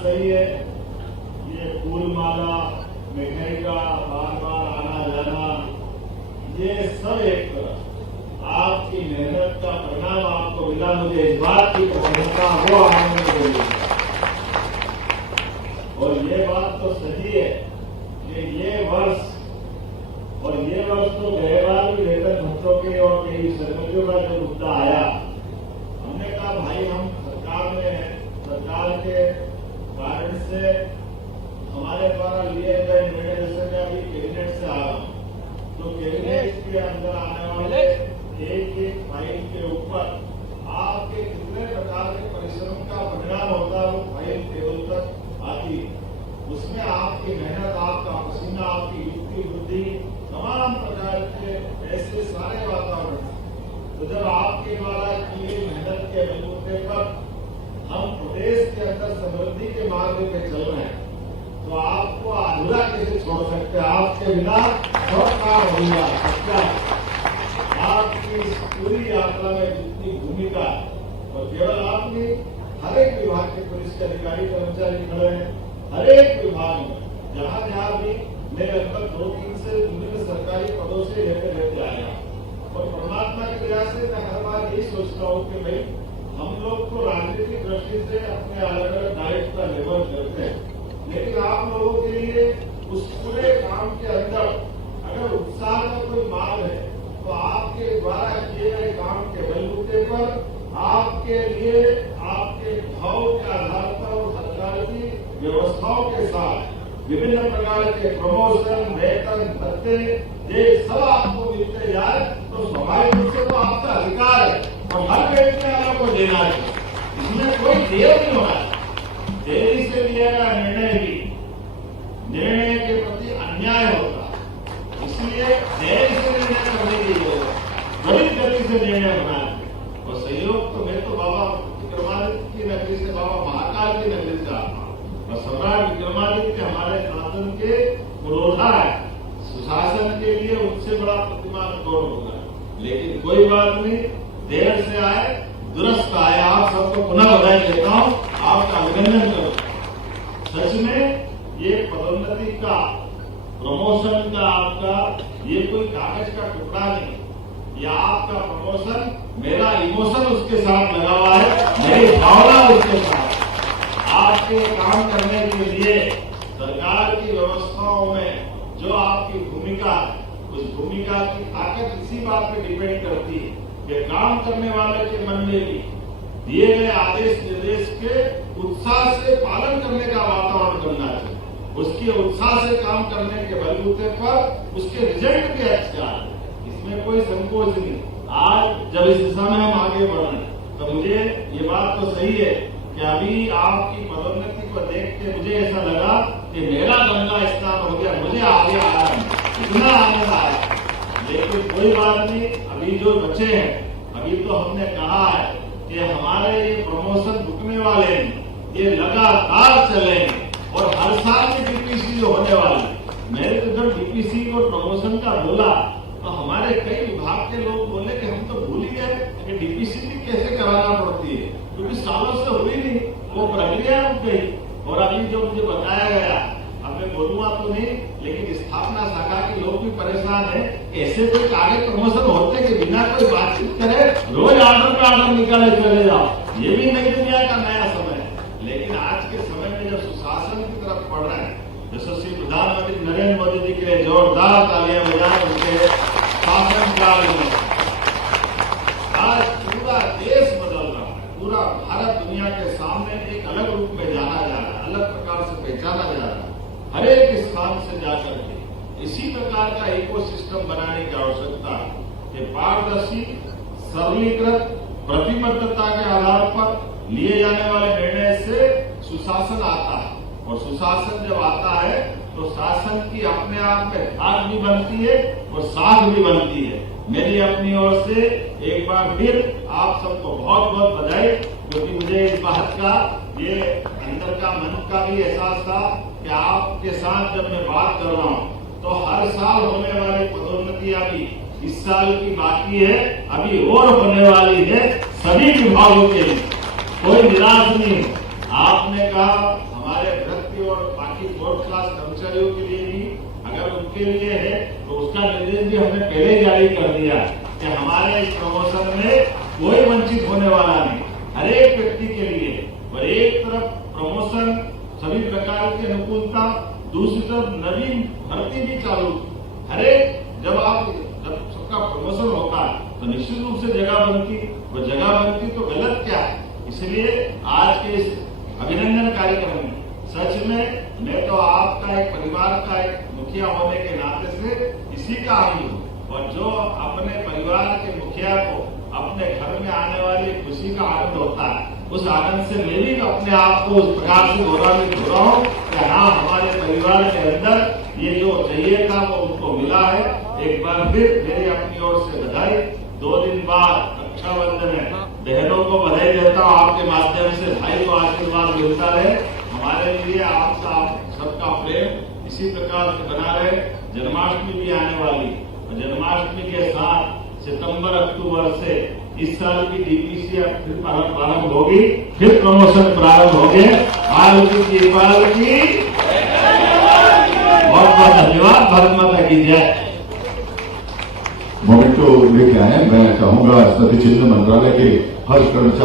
बात सही है, ये फूल माला मिठाई का बार बार आना जाना, ये सब एक तरफ आपकी मेहनत का परिणाम आपको मिला। मुझे इस बात की प्रसन्नता हो आनंद मिली। और ये बात तो सही है कि ये वर्ष तो गए बार भी वेतन भत्तों के और कई सरकारियों का जो मुद्दा आया, हमने कहा भाई हम सरकार में हैं, सरकार के कारण से हमारे द्वारा लिए गए निर्णय जैसे मैं अभी कैबिनेट से आ रहा हूं, तो कैबिनेट के अंदर आने वाले एक एक फाइल के ऊपर आपके कितने प्रकार के परिश्रम का परिणाम होता है, वो फाइल टेबल तक आती है। उसमें आपकी मेहनत, आपका पसीना, आपकी युक्ति बुद्धि, तमाम प्रकार के ऐसे सारे वातावरण, तो जब आपके द्वारा की गई मेहनत के बलबूते पर हम प्रदेश के अंदर समृद्धि के मार्ग पे चल रहे हैं, तो आपको अधूरा कैसे छोड़ सकते हैं? आपके बिना सब काम हो गया। आपकी पूरी यात्रा में जितनी भूमिका, और केवल आपने हर एक विभाग के पुलिस के अधिकारी कर्मचारी खड़े हैं, हर एक विभाग में जहां जहां भी मैं लगभग 2-3 से विभिन्न सरकारी पदों से लेते आया, और परमात्मा की दया से मैं हर बार यही सोचता हूँ कि भाई हम लोग तो राजनीतिक दृष्टि से अपने अलग अलग दायित्व का निर्वहन करते हैं, लेकिन आप लोगों के लिए उस पूरे काम के अंदर अगर उत्साह का कोई मार्ग है, तो आपके द्वारा किए गए काम के बलबूते पर आपके लिए आपके भाव के आधार पर सरकार की व्यवस्थाओं के साथ विभिन्न प्रकार के प्रमोशन, वेतन, भत्ते, ये सब आपको मिलते जाए तो स्वाभाविक रूप से तो आपका अधिकार है और हर व्यक्ति ने आपको देना है। इसमें कोई देर नहीं होना है। देरी से लिया गया निर्णय के प्रति अन्याय होता है, इसलिए देरी से निर्णय करने के लिए त्वरित गति से निर्णय बनाए। और सहयोग तो मैं तो बाबा विक्रमादित्य की नगरी से, बाबा महाकाल की नगरी से आता हूं, और सम्राट विक्रमादित्य हमारे शासन के पुरोधा है। सुशासन के लिए उनसे बड़ा प्रतिमान कौन होगा? लेकिन कोई बात नहीं, देर से आए दुरुस्त आए। आप सबको पुनः बधाई देता हूं, आपका अभिनंदन करो। सच में ये पदोन्नति का, प्रमोशन का आपका ये कोई कागज का टुकड़ा नहीं, ये आपका प्रमोशन मेरा इमोशन उसके साथ लगा हुआ है, मेरी भावना उसके साथ। आपके काम करने के लिए सरकार की व्यवस्थाओं में जो आपकी भूमिका है, उस भूमिका की ताकत इसी बात पे डिपेंड करती है कि काम करने वाले के मन में भी दिए गए आदेश निर्देश के उत्साह से पालन करने का वातावरण बनना चाहिए। उसके उत्साह से काम करने के बलबूते पर उसके रिजल्ट भी अच्छे आए, इसमें कोई संकोच नहीं। आज जब इस दिशा में हम आगे बढ़ रहे हैं, तो मुझे ये बात तो सही है कि अभी आपकी पदोन्नति को देख के मुझे ऐसा लगा कि मेरा गंगा स्नान हो गया, मुझे आगे आया, इतना आनंद आया। लेकिन कोई बात नहीं, अभी जो बचे हैं, अभी तो हमने कहा है कि हमारे ये प्रमोशन रुकने वाले हैं, ये लगातार चलेंगे और हर साल में डीपीसी जो होने वाले। मैंने तो जब डीपीसी को प्रमोशन का बोला तो हमारे कई विभाग के लोग बोले कि हम तो भूल ही गए कि डीपीसी भी कैसे कराना पड़ती है, क्योंकि सालों से हुई नहीं, वो प्रक्रिया रुक गई। और अभी जो मुझे बताया गया, अब मैं बोलूंगा तो नहीं, लेकिन स्थापना शाखा के लोग भी परेशान है। ऐसे कोई आगे प्रमोशन होते कि बिना कोई बातचीत करे रोज ऑर्डर पे ऑर्डर निकाले चले जाओ, ये भी नई दुनिया का नया समय है। लेकिन आज के समय में जब सुशासन की तरफ बढ़ रहे हैं, यशस्वी प्रधानमंत्री नरेंद्र मोदी जी के जोरदार तालियां बजाएं उनके शासनकाल में, आज पूरा देश बदल रहा है, पूरा भारत दुनिया के सामने एक अलग रूप में जाना जा रहा है, अलग प्रकार से पहचाना जा रहा है। हर एक स्थान से जाकर के इसी प्रकार का इकोसिस्टम बनाने की आवश्यकता है कि पारदर्शी, सरलीकृत, प्रतिबद्धता के आधार पर लिए जाने वाले निर्णय से सुशासन आता है। और सुशासन जब आता है तो शासन की अपने आप में धार भी बनती है और साख भी बनती है। मेरी अपनी ओर से एक बार फिर आप सबको बहुत बहुत बधाई, क्योंकि मुझे इस बात का ये अंदर का मन का भी एहसास था कि आपके साथ जब मैं बात कर रहा हूँ तो हर साल होने वाली पदोन्नतियां भी इस साल की बाकी है, अभी और होने वाली है सभी विभागों के लिए, कोई निराश नहीं। आपने कहा हमारे व्यक्ति और बाकी फोर्थ क्लास कर्मचारियों के लिए भी अगर उनके लिए है तो उसका निर्देश भी हमने पहले ही जारी कर दिया कि हमारे इस प्रमोशन में कोई वंचित होने वाला नहीं, हर एक व्यक्ति के लिए। और एक तरफ प्रमोशन सभी प्रकार की अनुकूलता, दूसरी तरफ नवीन भर्ती भी चालू। हर एक जब सबका प्रमोशन होता है तो निश्चित रूप से जगह बनती, वो जगह बनती तो गलत क्या है। इसलिए आज के इस अभिनंदन कार्यक्रम में सच में मैं तो आपका एक परिवार का एक मुखिया होने के नाते से इसी का आदमी हूं, और जो अपने परिवार के मुखिया को अपने घर में आने वाली खुशी का आनंद होता है, उस आनंद से मैं भी अपने आप को उस प्रकार से गौरवान्वित हो रहा हूँ कि हाँ, हमारे परिवार के अंदर ये जो चाहिए था वो उनको मिला है। एक बार फिर मेरी अपनी ओर से बधाई। 2 दिन बाद रक्षाबंधन है, बहनों को बधाई देता हूँ, आपके माध्यम से भाई को आशीर्वाद मिलता रहे। हमारे लिए आपका सबका प्रेम इसी प्रकार से बना रहे। जन्माष्टमी भी आने वाली, और जन्माष्टमी के साथ सितंबर अक्टूबर से इस साल की डीपीसी फिर प्रारंभ होगी, फिर प्रमोशन प्रारंभ हो गए। आलू की पाल की बहुत बहुत धन्यवाद। भारत माता की जय। मोमेंटो लेके आए, मैं चाहूंगा स्मृति चिन्ह मंत्रालय के हर कर्मचारी